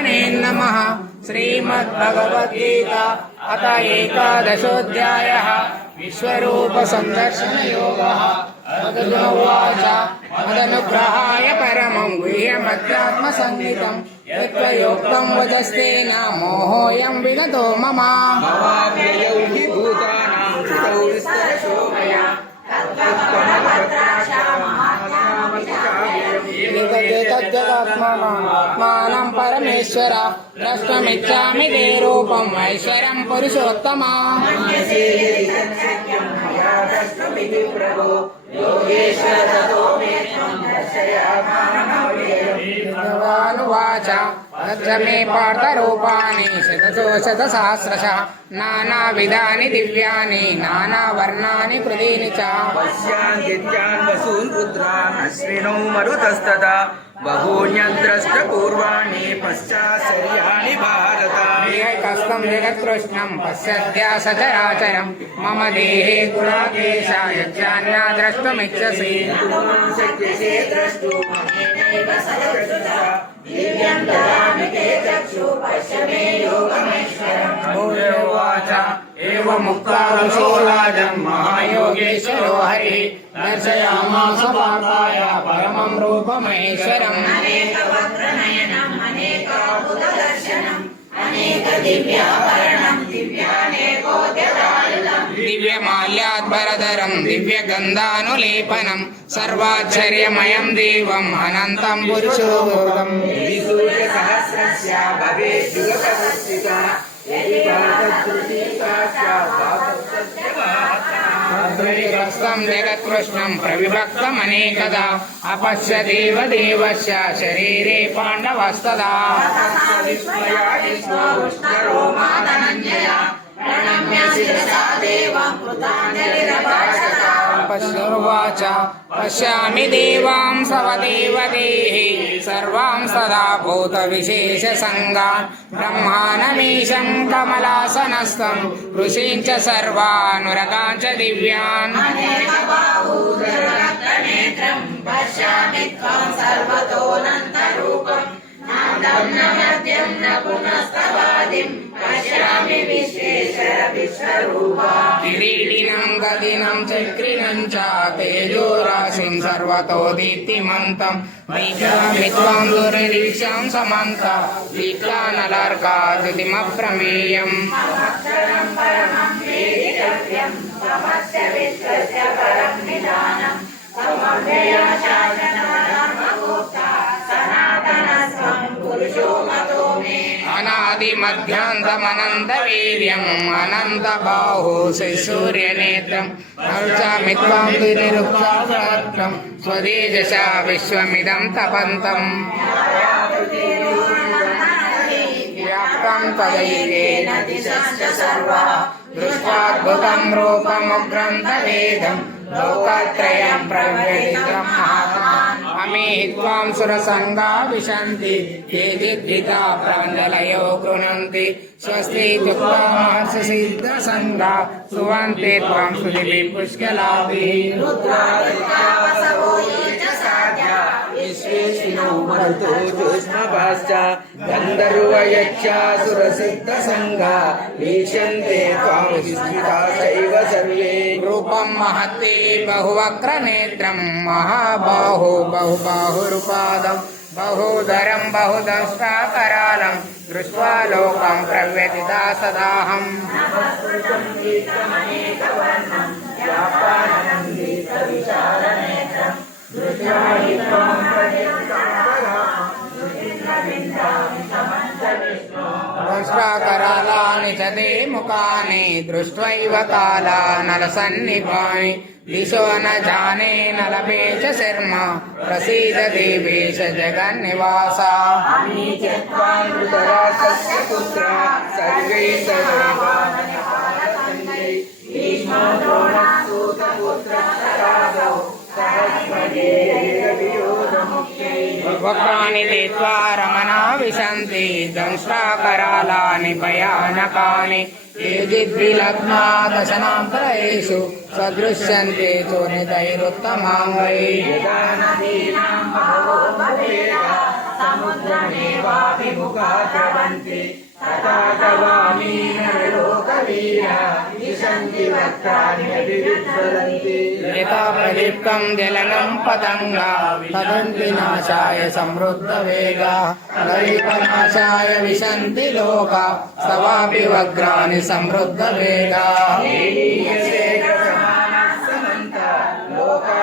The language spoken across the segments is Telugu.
परब्रह्मणे नमः। श्रीमद्भगवद्गीता अत एकादशोऽध्यायः। विश्वरूपसन्दर्शनयोगः अर्जुनोवाच मदनुग्रहाय परमं गुह्यमध्यात्मसङ्गीतं यत्त्वयोक्तं वचस्तेन मोहोऽयं विगतो मम। भवाभ्ययौ మహేశ్వర ప్రశ్నమిచ్చామి దే రూపం ఐశ్వరం పురుషోత్తమా భగవానువాచ తద్రమే పార్థరూపాణి సహస్రశ నానా విధాని దివ్యాని నానా వర్ణాని కృదీని చ పశ్యాన్ రుద్రాన్ అశ్వినౌ మరుతస్తదా బహూన్యద్రష్టపూర్వాణి పశ్చాశర్యాణి భారత కష్టం జగతృష్ణం పశ్చరాచరం మమ దేహే గుణాకేశాయ జాన్యా ద్రష్టుమిచ్చసి ద్రష్టు जगत्कृष्णं पश्यद्या सचराचरं मम देहे गुणाकेश यज्ञान्या द्रष्टुमिच्छसि शक्यसे भूयोवाच एवमुक्ता ऋषोराजं महायोगेश्वरो हरिः दर्शयामास पार्थाय परमं रूपमहेश्वरम् दिव्यमाल्याद्भरधरं दिव्यगन्धानुलेपनं सर्वाश्चर्यमयं देवम् अनन्तं पुरुषोत्तमम् सूर्यसहस्रस्य भवेत् युगपदस्थिता यदि भारतदृशीका ग्रस्तं जगत्कृष्णं प्रविभक्तमनेकदा अपश्य देवदेवस्य शरीरे पाण्डवस्तदा पश्यर्वाच पश्यामि देवां सवदेवदेः सर्वां सदा भूतविशेषसङ्गान् ब्रह्मानमीशं कमलासनस्थं ऋषीं च सर्वानुरगान् च दिव्यान् पश्यामि त्वां सर्वतोऽनन्तरूपम् నమద్యం న పునస్తవాదిం పశ్యామి విశ్వేశ్వర విశ్వరూపా కిరీటినం గదినం చక్రిణం చ సర్వతో దీప్తిమంతం వైశామి త్వాం సమంత విజ్ఞానలార్కాదిమప్రమేయం సమస్య విశ్వస్య పరం నిదానం సమవ్యయ శాసనమనామ అనాదిమధ్యాంతమనంత వీర్యం అనంత బాహు శిశూర్యనేత్రం అర్చామిత్వాం నిరుక్షాసహస్రం స్వదేశా విశ్వమిదం తపంతం. వ్యాప్తం తదైవేన దిశశ్చ సర్వా. దృష్టాద్భుతం రూపముగ్రంథ వేదం లోకత్రయం ప్రవేశం స్వామి త్వాం సురసంగా విశంతి ఏ దిద్ధితా ప్రవందలయో గృణంతి స్వస్తి సిద్ధ సంగా సువంతే త్వాం సుదివి పుష్కలాభి. రుద్రాయ విశ్వేశ్వరో देवाश्च गन्धर्वयश्च सुरसिद्धसङ्घा महते बहुवक्रनेत्रं महाबाहो बहुबाहुरुपादम् बहुधरं बहुदंष्टाकरालं दृष्ट्वा लोकं प्रव्यतिता सदाहम् व्यापारं శస్త్రాకరాలాని చ తే ముఖాని దృష్ట్వైవ కాలానలసన్నిపాని దిశో న జానే నలభే చ శర్మ. ప్రసీద దేవేశ జగన్నివాస. సర్వే సర్వే वक्राणि ते त्वा रमणा विशन्ति दंष्ट्राकरालानि भयानकानि केचिद्विलग्ना दशनान्तरेषु सदृश्यन्ते चोनितैरुत्तमाङ्गैः समुद्रमेवाभिमुखा द्रवन्ति तथा तवामी नरलोकवीरा विशन्ति वक्त्राण्यभिविज्वलन्ति यथा प्रदीप्तं जलनं पतङ्गा तदन्ति नाशाय समृद्धवेगा ललितनाशाय विशन्ति लोका स्तवापि वग्राणि समृद्धवेगा समन्ता लोका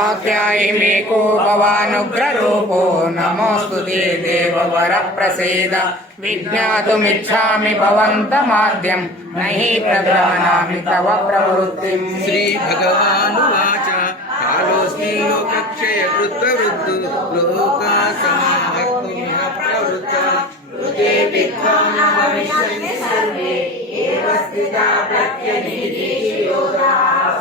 विष्णु आख्यायि मे को भवानुग्ररूपो नमोऽस्तु ते देववरप्रसीद विज्ञातुमिच्छामि भवन्तमाद्यं न हि प्रजानामि तव प्रवृत्तिम् श्रीभगवानुवाच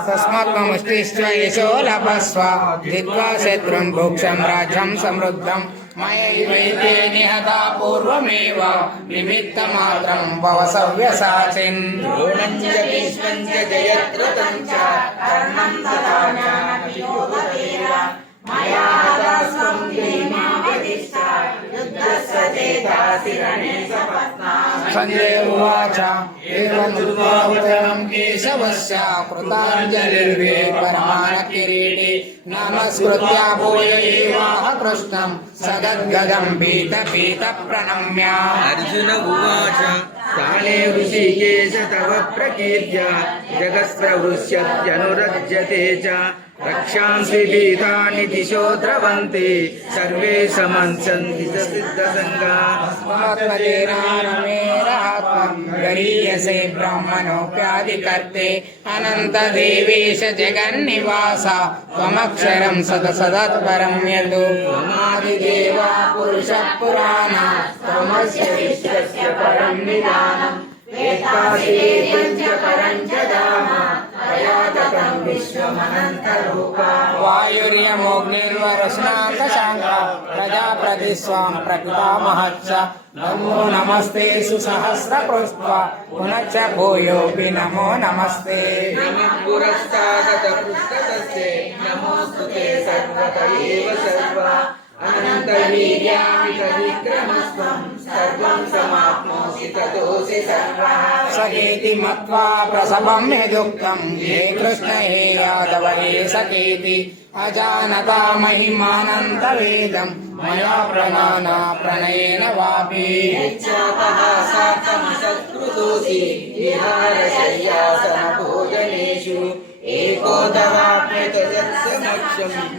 तस्मात्ममुष्टिश्च यशो लभस्व जित्वा शत्रुन् भुक्षं राज्यं समृद्धं मयैवैते निहता पूर्वमेव निमित्तमात्रं भव सव्यसाचिन् द्रोणम् च भीष्मम् च जयद्रथम् च कर्णं तथा ज्ञानवियोगवीरा मया सञ्जय उवाच एवं दुर्वावचनं केशवस्य कृताञ्जलिर्वे परमाणकिरीटे नमस्कृत्या भूय एवाह कृष्णं सदद्गदं पीत पीत प्रणम्य अर्जुन उवाच काले ऋषिकेश तव प्रकीर्त्या जगत्प्रवृष्यत्यनुरज्यते च रक्षांसि भीतानि दिशो द्रवन्ति सर्वे समंसन्ति च सिद्धसङ्गा गरीयसे ब्राह्मणोऽप्यादिकर्ते अनन्तदेवेश जगन्निवास त्वमक्षरं सदसदत्परं यदु त्वमादिदेवा पुरुषः पुराण त्वमस्य विश्वस्य परं निदानम् वेत्तासि वेद्यं च परं च धाम त्वया ततं विश्वमनन्तरूपा वायुर्यमोऽग्निर्वरस्नाथशाङ्का प्रजापति स्वां प्रपितामहश्च नमो नमस्ते सुसहस्रकृत्वा पुनश्च भूयोऽपि नमो नमस्ते नमः पुरस्तादत पृष्ठतस्ते नमोऽस्तु ते सर्वत एव सर्वा अनन्तवीर्यामित विक्रमस्त्वं सर्वं समाप्नोषि ततोऽसि सर्वः सखेति मत्वा प्रसभं यदुक्तं हे कृष्ण हे यादव हे सखेति अजानता महिमानन्तवेदं मया प्रणाना प्रणयेन वापि यच्चापहासार्थमसत्कृतोऽसि विहारशय्यासनभोजनेषु एको तवाप्यतजत्समक्षम्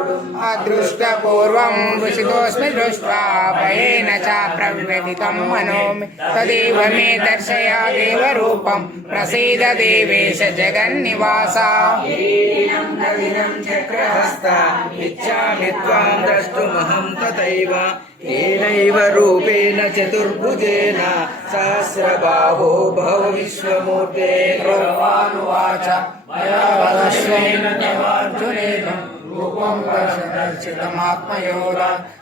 अदृष्टपूर्वं विषितोऽस्मि दृष्ट्वा भयेन च प्रव्यथितं मनोमि तदेव मे दर्शया देवरूपं प्रसीद देवेश जगन्निवास किरीटिनं नलिनं चक्रहस्ता इच्छामि त्वां द्रष्टुमहं तथैव येनैव रूपेण चतुर्भुजेन सहस्रबाहो भव विश्वमूर्ते भगवानुवाच मया वदस्वेन तवार्जुनेदं रूपं दर्शितमात्मयोद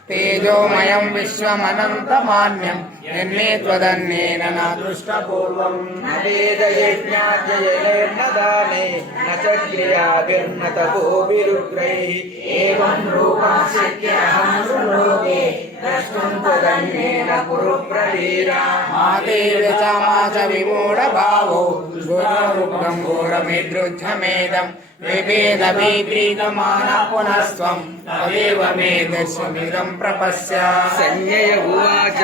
तेजोमयं विश्वमनन्तमान्यं यन्मे त्वदन्येन न दृष्टपूर्वम् न वेदयज्ञाध्ययनेर्न दाने न च क्रियाभिर्न तपोभिरुग्रैः एवं रूपं शक्यहं शृणोति द्रष्टुं त्वदन्येन कुरु प्रवीरा मादेव च मा च विमूढभावो गुरुरुग्रं घोरमिदृद्धमेदम् विभेदविप्रीतमानः पुनस्त्वं तदेव मे दर्शमिदं प्रपश्य संजय उवाच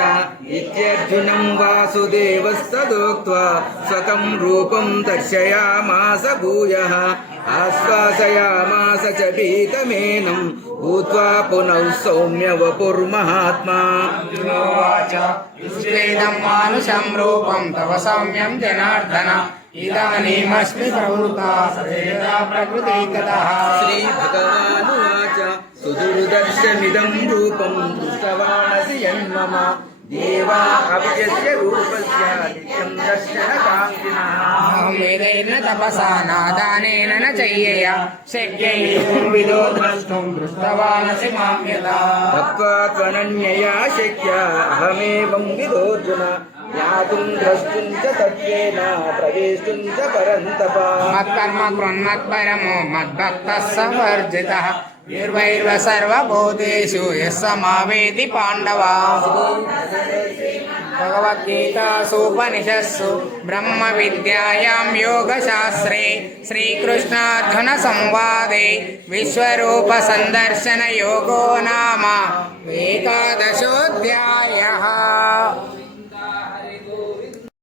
इत्यर्जुनं वासुदेवस्तदोक्त्वा स्वकं रूपं दर्शयामास भूयः ఆశ్వాసయామాస చ పీతమేనం భూత్వా పునః సౌమ్య వపుర్మహాత్మా మానుషం రూపం తవ సౌమ్యం జనార్దన. ఇదానీమస్మి ప్రవృతా సదేదా ప్రకృతి గతః శ్రీభగవానువాచ. సుదుర్దర్శమిదం రూపం దృష్టవానసి యన్మమ. వేదైర్న తపసా నాదానేన చయ్యయ ద్రష్టుం దృష్టవానసి మాం యథా దత్వా త్వనన్యయా శక్య అహమేవం విదోర్జున జ్ఞాతుం ద్రష్టుం చ తత్వేన ప్రవేశుం చ పరంతప మత్కర్మ కృన్మత్పరమో మద్భక్త సవర్జిత निर्वैर्व समावेति पाण्डवा। भगवद्गीतासूपनिषत्सु ब्रह्मविद्यायां योगशास्त्रे श्रीकृष्णार्जुनसंवादे विश्वरूपसन्दर्शनयोगो नाम एकादशोऽध्यायः।